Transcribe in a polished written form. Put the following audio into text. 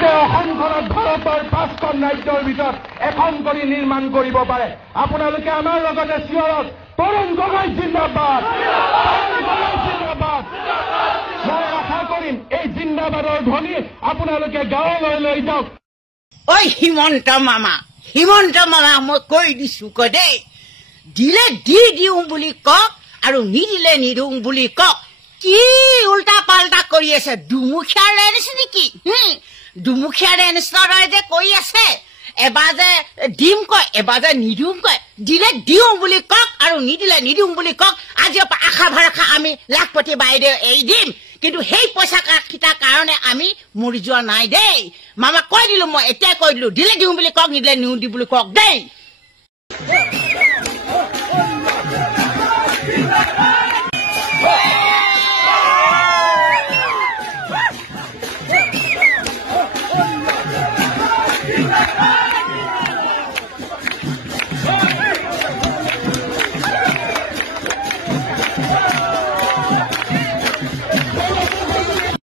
যাতে অসমখনত ভাৰতৰ 5খন ৰাজ্যৰ ভিতৰত এখন কৰি নিৰ্মাণ কৰিব পাৰে আপোনালোকে আমাৰ লগতে চিঞৰক তৰুণ গগৈ জিন্দাবাদ জিন্দাবাদ মই আশা কৰিম এই জিন্দাবাদৰ ধ্বনি আপোনালোকে গাঁৱলৈ লৈ যাওক ঐ হিমন্ত মামা মই কৈ দিছো ক দেই দিলে দি দিওঁ বুলি কওক আৰু নিদিলে নিদিওঁ বুলি কওক কি উল্টা পাল্টা কৰি আছে দুমুখীয়া ৰেঞ্চ নেকি দুমুখীয়া ৰেঞ্চ যে কৰি আছে এবাৰ যে দিম কয় এবাৰ যে নিদিওঁ কয় দিলে দিওঁ বুলি কওক আৰু নিদিলে নিদিওঁ বুলি কওক আজিৰ পৰা আশা ভৰসা আমি লাখপতি বাইদেউ এৰি দিম কিন্তু সেই পইচা কিটাৰ কাৰণে আমি মৰি যোৱা নাই দেই মামা কৈ দিলো মই এতিয়া কৈ দিলো দিলে দিওঁ বুলি কওক নিদিলে নিদিওঁ বুলি কওক দেই জিন্দাবাদ